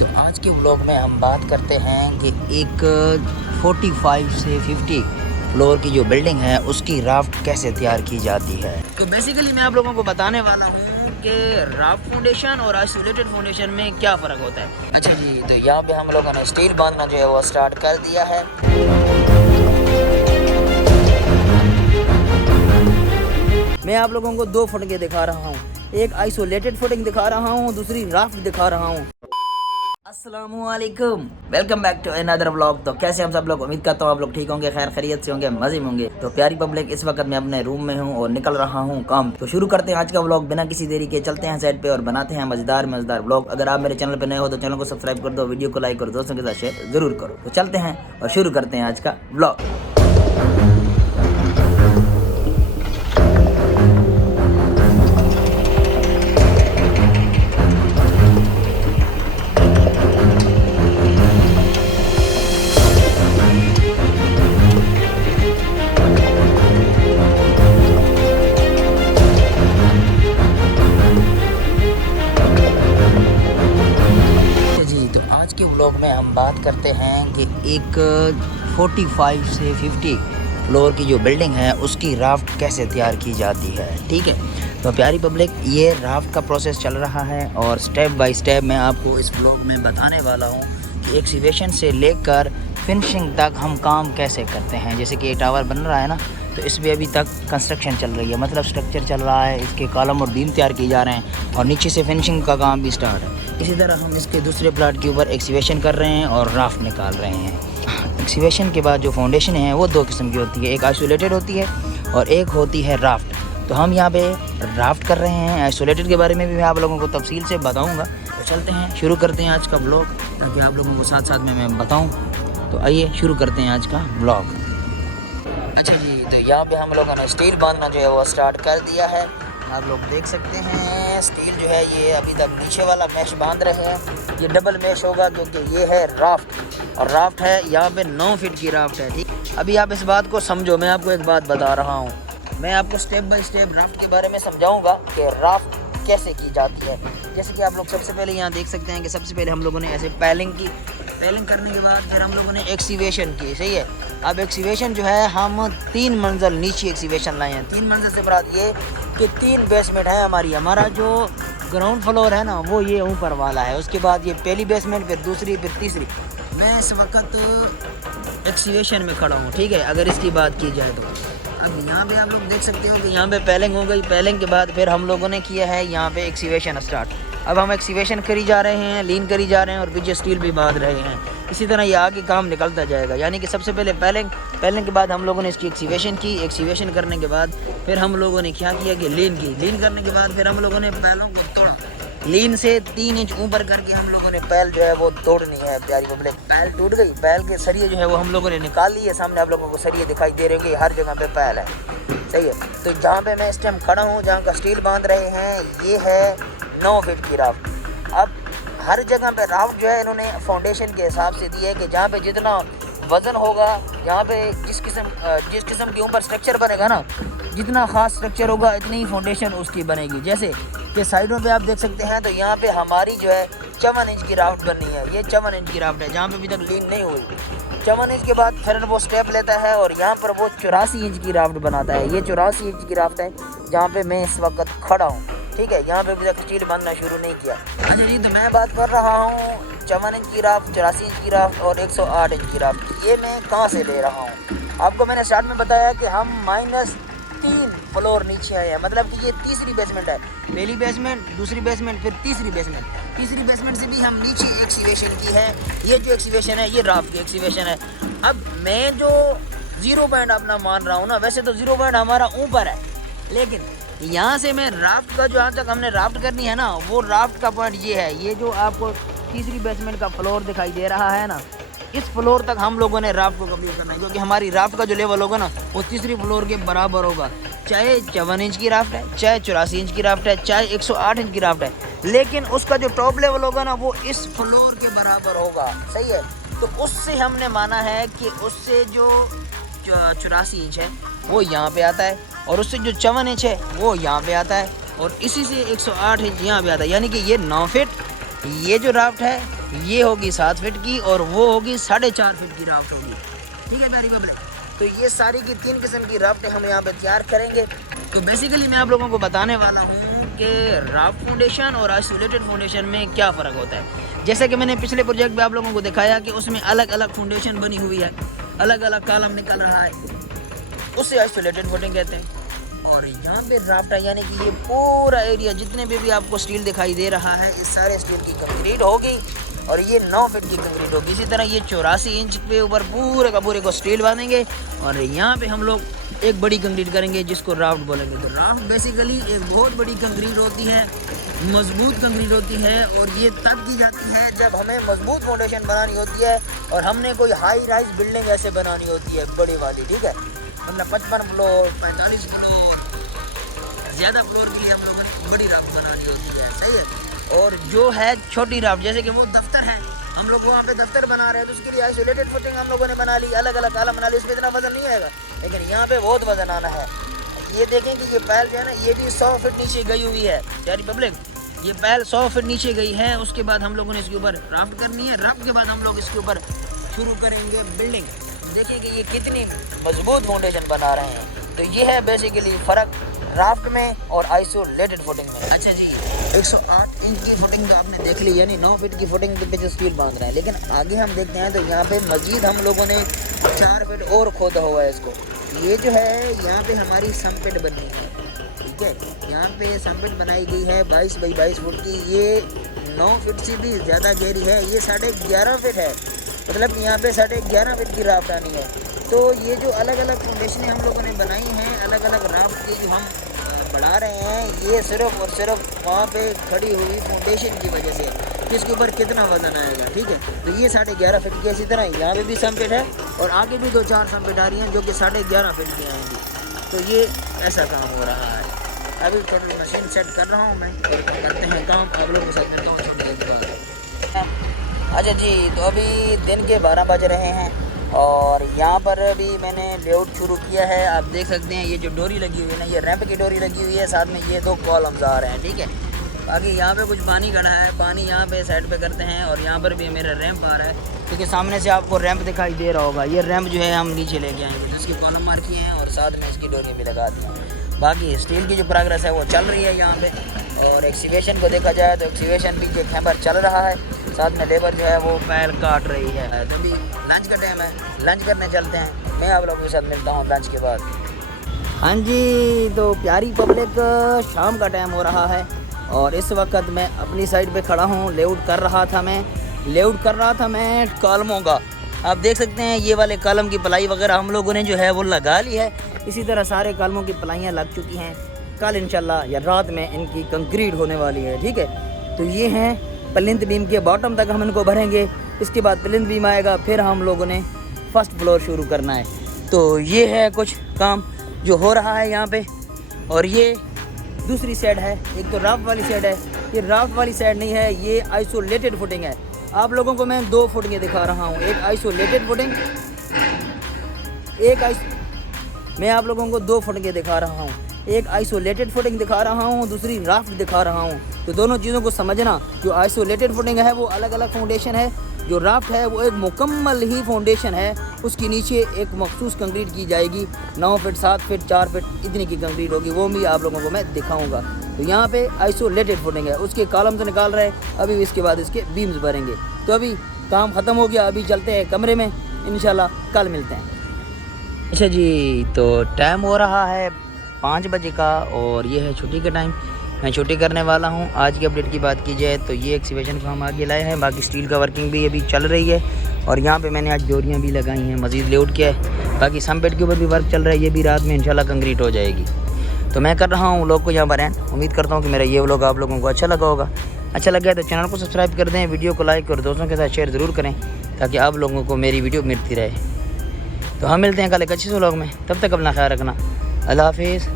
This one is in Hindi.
तो आज के व्लॉग में हम बात करते हैं कि एक 45 से 50 फ्लोर की जो बिल्डिंग है उसकी राफ्ट कैसे तैयार की जाती है। तो बेसिकली मैं आप लोगों को बताने वाला हूँ कि राफ्ट फाउंडेशन और आइसोलेटेड फाउंडेशन में क्या फ़र्क होता है। अच्छा जी, तो यहाँ पे हम लोगों ने स्टील बांधना जो है वो स्टार्ट कर दिया है। मैं आप लोगों को दो फुटके दिखा रहा हूँ, एक आइसोलेटेड फुटिंग दिखा रहा हूँ, दूसरी राफ्ट दिखा रहा हूँ। अस्सलामुअलैकुम, welcome back to another vlog. तो कैसे हम सब लोग, उम्मीद करता हूँ आप लोग ठीक होंगे, खैर खैरियत से होंगे, मजे में होंगे। तो प्यारी पब्लिक, इस वक्त मैं अपने रूम में हूँ और निकल रहा हूँ काम। तो शुरू करते हैं आज का व्लॉग बिना किसी देरी के। चलते हैं साइड पे और बनाते हैं मजेदार व्लॉग। अगर आप मेरे चैनल पे नए हो तो चैनल को सब्सक्राइब कर दो, वीडियो को लाइक करो, दोस्तों के साथ शेयर जरूर करो। तो चलते हैं और शुरू करते हैं आज का व्लॉग। व्लॉग में हम बात करते हैं कि एक 45 से 50 फ्लोर की जो बिल्डिंग है उसकी राफ्ट कैसे तैयार की जाती है। ठीक है, तो प्यारी पब्लिक, ये राफ्ट का प्रोसेस चल रहा है और स्टेप बाय स्टेप मैं आपको इस व्लॉग में बताने वाला हूँ कि एक्सीवेशन से लेकर फिनिशिंग तक हम काम कैसे करते हैं। जैसे कि एक टावर बन रहा है ना, तो इसमें अभी तक कंस्ट्रक्शन चल रही है, मतलब स्ट्रक्चर चल रहा है, इसके कॉलम और बीम तैयार किए जा रहे हैं और नीचे से फिनिशिंग का काम भी स्टार्ट है। इसी तरह हम इसके दूसरे प्लाट के ऊपर एक्सीवेशन कर रहे हैं और राफ्ट निकाल रहे हैं। एक्सीवेशन के बाद जो फाउंडेशन है वो दो किस्म की होती है, एक आइसोलेटेड होती है और एक होती है राफ्ट। तो हम यहाँ पे राफ्ट कर रहे हैं। आइसोलेटेड के बारे में भी मैं आप लोगों को तफसील से बताऊँगा। तो चलते हैं, शुरू करते हैं आज का ब्लॉग, ताकि आप लोगों को साथ साथ में मैं बताऊँ। तो आइए शुरू करते हैं आज का ब्लॉग। अच्छा जी, तो यहाँ पे हम लोगों ने स्टील बांधना जो है वो स्टार्ट कर दिया है। आप लोग देख सकते हैं स्टील जो है ये अभी तक नीचे वाला मैश बांध रहे हैं। ये डबल मैश होगा क्योंकि ये है राफ्ट, और राफ्ट है यहाँ पे 9 फीट की राफ्ट है। ठीक, अभी आप इस बात को समझो, मैं आपको एक बात बता रहा हूँ। मैं आपको स्टेप बाय स्टेप राफ्ट के बारे में समझाऊंगा कि राफ्ट कैसे की जाती है। जैसे कि आप लोग सबसे पहले यहाँ देख सकते हैं कि सबसे पहले हम लोगों ने ऐसे पैलिंग की। पैलिंग करने के बाद फिर हम लोगों ने एक्सीवेशन की। सही है, अब एक्सीवेशन जो है हम 3 मंजिल नीचे एक्सीवेशन लाए हैं। 3 मंजिल से मुराद ये कि 3 बेसमेंट है हमारी। हमारा जो ग्राउंड फ्लोर है ना वो ये ऊपर वाला है, उसके बाद ये पहली बेसमेंट, फिर दूसरी, फिर तीसरी। मैं इस वक्त एक्सीवेशन में खड़ा हूँ। ठीक है, अगर इसकी बात की जाए तो अब यहाँ पे आप लोग देख सकते हो कि यहाँ पे पैलिंग हो गई। पैलिंग के बाद फिर हम लोगों ने किया है यहाँ पे एक्सीवेशन स्टार्ट। अब हम एक्सीवेशन करी जा रहे हैं, लीन करी जा रहे हैं और पीछे स्टील भी बांध रहे हैं। इसी तरह ये आगे काम निकलता जाएगा। यानी कि सबसे पहले पैलिंग के बाद हम लोगों ने इसकी एक्सीवेशन की। एक्सीवेशन करने के बाद फिर हम लोगों ने क्या किया कि लीन की। लीन करने के बाद फिर हम लोगों ने पैलों को तोड़ा। लीन से 3 इंच ऊपर करके हम लोगों ने पैल जो है वो तोड़नी है। प्यारी पब्लिक, पैल टूट गई। पैल के सरिये जो है वो हम लोगों ने निकाल लिए। सामने आप लोगों को सरिये दिखाई दे रहे होंगे, हर जगह पे पैल है। सही है, तो जहाँ पे मैं इस टाइम खड़ा हूँ, जहाँ का स्टील बांध रहे हैं, ये है 9 फीट की राफ्ट। अब हर जगह पे राफ्ट जो है इन्होंने फाउंडेशन के हिसाब से दी है कि जहाँ पे जितना वज़न होगा, यहाँ पे जिस किस्म के ऊपर स्ट्रक्चर बनेगा ना, जितना ख़ास स्ट्रक्चर होगा इतनी ही फाउंडेशन उसकी बनेगी। जैसे कि साइडों पे आप देख सकते हैं, तो यहाँ पे हमारी जो है 54 इंच की राफ्ट बननी है। ये 54 इंच की राफ्ट है, जहाँ पे अभी तक लीन नहीं हुई। 54 इंच के बाद फिर वो स्टेप लेता है और यहाँ पर वो 84 इंच की राफ्ट बनाता है। ये 84 इंच की राफ्ट है जहाँ पे मैं इस वक्त खड़ा हूँ। ठीक है, यहाँ पे अभी तक स्टील बांधना शुरू नहीं किया। अच्छा जी, तो मैं बात कर रहा हूँ 54 इंच की राफ्ट, 84 इंच की राफ्ट और 108 इंच की राफ्ट। ये मैं कहाँ से ले रहा हूँ? आपको मैंने स्टार्ट में बताया कि हम -3 फ्लोर नीचे आए हैं, मतलब कि ये तीसरी बेसमेंट है। पहली बेसमेंट, दूसरी बेसमेंट, फिर तीसरी बेसमेंट। तीसरी बेसमेंट से भी हम नीचे एक्सीवेशन की है। ये जो एक्सीवेशन है ये राफ्ट की एक्सीवेशन है। अब मैं जो 0 पॉइंट अपना मान रहा हूँ ना, वैसे तो 0 पॉइंट हमारा ऊपर है, लेकिन यहाँ से मैं राफ्ट का, जो यहाँ तक हमने राफ्ट करनी है ना, वो राफ्ट का पॉइंट ये है। ये जो आपको तीसरी बेसमेंट का फ्लोर दिखाई दे रहा है ना, इस फ्लोर तक हम लोगों ने राफ्ट को कंप्लीट करना है, क्योंकि हमारी राफ्ट का जो लेवल होगा ना वो तीसरी फ्लोर के बराबर होगा। चाहे 54 इंच की राफ्ट है, चाहे 84 इंच की राफ्ट है, चाहे 108 इंच की राफ्ट है, लेकिन उसका जो टॉप लेवल होगा ना वो इस फ्लोर के बराबर होगा। सही है, तो उससे हमने माना है कि उससे जो 84 इंच है वो यहाँ पे आता है, और उससे जो 54 इंच है वो यहाँ पे आता है, और इसी से 108 इंच यहाँ पे आता है। यानी कि ये 9 फीट ये जो राफ्ट है ये होगी 7 फीट की और वो होगी 4.5 फीट की राफ्ट होगी। ठीक है प्यारी पब्लिक, तो ये सारी की 3 किस्म की राफ्टें हम यहाँ पे तैयार करेंगे। तो बेसिकली मैं आप लोगों को बताने वाला हूँ कि राफ्ट फाउंडेशन और आइसोलेटेड फाउंडेशन में क्या फ़र्क होता है। जैसे कि मैंने पिछले प्रोजेक्ट में आप लोगों को दिखाया कि उसमें अलग अलग फाउंडेशन बनी हुई है, अलग अलग कॉलम निकल रहा है, उससे आइसोलेटेड फुटिंग कहते हैं। और यहाँ पे राफ्ट है यानी कि ये पूरा एरिया जितने भी आपको स्टील दिखाई दे रहा है, ये सारे स्टील की कंक्रीट होगी और ये 9 फीट की कंक्रीट होगी। इसी तरह ये 84 इंच पे ऊपर पूरे का पूरे को स्टील बांधेंगे और यहाँ पे हम लोग एक बड़ी कंक्रीट करेंगे जिसको राफ्ट बोलेंगे। तो राफ्ट बेसिकली एक बहुत बड़ी कंक्रीट होती है, मजबूत कंक्रीट होती है और ये तब की जाती है जब हमें मजबूत फाउंडेशन बनानी होती है और हमने कोई हाई राइज बिल्डिंग ऐसे बनानी होती है बड़ी वाली। ठीक है, मतलब 55 फ्लोर 45 फ्लोर ज़्यादा फ्लोर के लिए हम लोगों ने बड़ी राफ्ट बनानी होती है। सही है। और जो है छोटी राफ्ट, जैसे कि वो दफ्तर है, हम लोग वहाँ पे दफ्तर बना रहे हैं तो उसके लिए आइसोलेटेड फुटिंग हम लोगों ने बना ली, अलग अलग कालम बना ली, इसमें इतना वजन नहीं आएगा, लेकिन यहाँ पे बहुत वजन आना है। ये देखें कि ये पैल जो है ना ये भी 100 फीट नीचे गई हुई है प्यारी पब्लिक, ये पैल 100 फीट नीचे गई है। उसके बाद हम लोगों ने इसके ऊपर राफ्ट करनी है, राफ्ट के बाद हम लोग इसके ऊपर शुरू करेंगे बिल्डिंग। देखें कि ये कितनी मजबूत फाउंडेशन बना रहे हैं। तो ये है बेसिकली फ़र्क राफ्ट में और आइसोलेटेड फुटिंग में। अच्छा जी, 108 इंच की फुटिंग तो आपने देख ली, यानी 9 फीट की फुटिंग पे जो स्टील बांध रहे हैं, लेकिन आगे हम देखते हैं तो यहाँ पे मजीद हम लोगों ने 4 फीट और खोदा हुआ है इसको। ये जो है यहाँ पे हमारी समपिट बनी है। ठीक है, यहाँ पे समपिट बनाई गई है 22 बाई 22 फुट की, ये 9 फीट से भी ज़्यादा गहरी है, ये 11.5 फीट है, मतलब यहाँ पे 11.5 फीट की राफ्ट आनी है। तो ये जो अलग अलग फाउंडेशनें हम लोगों ने बनाई हैं अलग अलग राफ्ट की जो हम बढ़ा रहे हैं, ये सिर्फ और सिर्फ वहाँ पे खड़ी हुई फाउंडेशन की वजह से, जिसके ऊपर कितना वजन आएगा। ठीक है, तो ये 11.5 फीट की, इसी तरह यहाँ पे भी समपिट है और आगे भी 2-4 समपिट आ रही हैं जो कि 11.5 फीट की आएंगी। तो ये ऐसा काम हो रहा है। अभी टोटल मशीन सेट कर रहा हूँ मैं और करते हैं काम, आप लोगों के साथ मिलता हूँ। अच्छा जी, तो अभी दिन के 12 बज रहे हैं और यहाँ पर भी मैंने लेआउट शुरू किया है। आप देख सकते हैं ये जो डोरी लगी हुई है ना, ये रैंप की डोरी लगी हुई है, साथ में ये 2 कॉलम्स आ रहे हैं। ठीक है, बाकी यहाँ पे कुछ पानी खड़ा है, पानी यहाँ पे साइड पे करते हैं और यहाँ पर भी मेरा रैंप आ रहा है, क्योंकि सामने से आपको रैंप दिखाई दे रहा होगा। ये रैंप जो है हम नीचे लेके आएंगे, जिसकी कॉलम मार किए हैं और साथ में इसकी डोरी भी लगा दी है। बाकी स्टील की जो प्रोग्रेस है वो चल रही है यहाँ पे। और एक्सीवेशन को देखा जाए तो एक्सीवेशन भी जो खैबर चल रहा है, साथ में लेबर जो है वो पैर काट रही है। तो अभी लंच का टाइम है, लंच करने चलते हैं, मैं आप लोगों के साथ मिलता हूँ लंच के बाद। हाँ जी, तो प्यारी पब्लिक, शाम का टाइम हो रहा है और इस वक्त मैं अपनी साइड पे खड़ा हूँ। लेआउट कर रहा था मैं कॉलमों का। आप देख सकते हैं ये वाले कॉलम की प्लाई वगैरह हम लोगों ने जो है वो लगा ली है। इसी तरह सारे कॉलमों की प्लाइयाँ लग चुकी हैं। कल इंशाल्लाह या रात में इनकी कंक्रीट होने वाली है। ठीक है, तो ये हैं प्लिंथ बीम के बॉटम तक हम इनको भरेंगे, इसके बाद प्लिंथ बीम आएगा, फिर हम लोगों ने फर्स्ट फ्लोर शुरू करना है। तो ये है कुछ काम जो हो रहा है यहाँ पे। और ये दूसरी साइड है, एक तो राफ्ट वाली साइड है, ये राफ्ट वाली साइड नहीं है, ये आइसोलेटेड फुटिंग है। आप लोगों को मैं 2 फुटिंगें दिखा रहा हूँ, एक आइसोलेटेड फुटिंग, मैं आप लोगों को 2 फुटिंगें दिखा रहा हूँ, एक आइसोलेटेड फुटिंग दिखा रहा हूँ, दूसरी राफ्ट दिखा रहा हूँ। तो दोनों चीज़ों को समझना, जो आइसोलेटेड फुटिंग है वो अलग अलग फाउंडेशन है, जो राफ्ट है वो एक मुकम्मल ही फाउंडेशन है, उसके नीचे एक मखसूस कंक्रीट की जाएगी। 9 फीट 7 फीट 4 फीट इतनी की कंक्रीट होगी, वो भी आप लोगों को मैं दिखाऊंगा। तो यहाँ पे आइसोलेटेड फुटिंग है, उसके कॉलम से निकाल रहे हैं, अभी इसके बाद इसके बीम्स भरेंगे। तो अभी काम ख़त्म हो गया, अभी चलते हैं कमरे में, इंशाल्लाह कल मिलते हैं। अच्छा जी, तो टाइम हो रहा है 5 बजे का और ये है छुट्टी का टाइम, मैं छुट्टी करने वाला हूँ। आज की अपडेट की बात की जाए तो ये एक्सीवेशन को हम आगे लाए हैं, बाकी स्टील का वर्किंग भी अभी चल रही है और यहाँ पे मैंने आज डोरियाँ भी लगाई हैं, मज़ीद लेआउट किया है, बाकी सम बेड के ऊपर भी वर्क चल रहा है, ये भी रात में इंशाल्लाह कंक्रीट हो जाएगी। तो मैं कर रहा हूँ व्लॉग को यहाँ पर एंड। उम्मीद करता हूँ कि मेरा ये व्लॉग आप लोगों को अच्छा लगा होगा। अच्छा लगा तो चैनल को सब्सक्राइब कर दें, वीडियो को लाइक और दोस्तों के साथ शेयर ज़रूर करें, ताकि आप लोगों को मेरी वीडियो मिलती रहे। तो हम मिलते हैं कल एक अच्छे व्लॉग में, तब तक अपना ख्याल रखना। अल्लाह हाफिज़।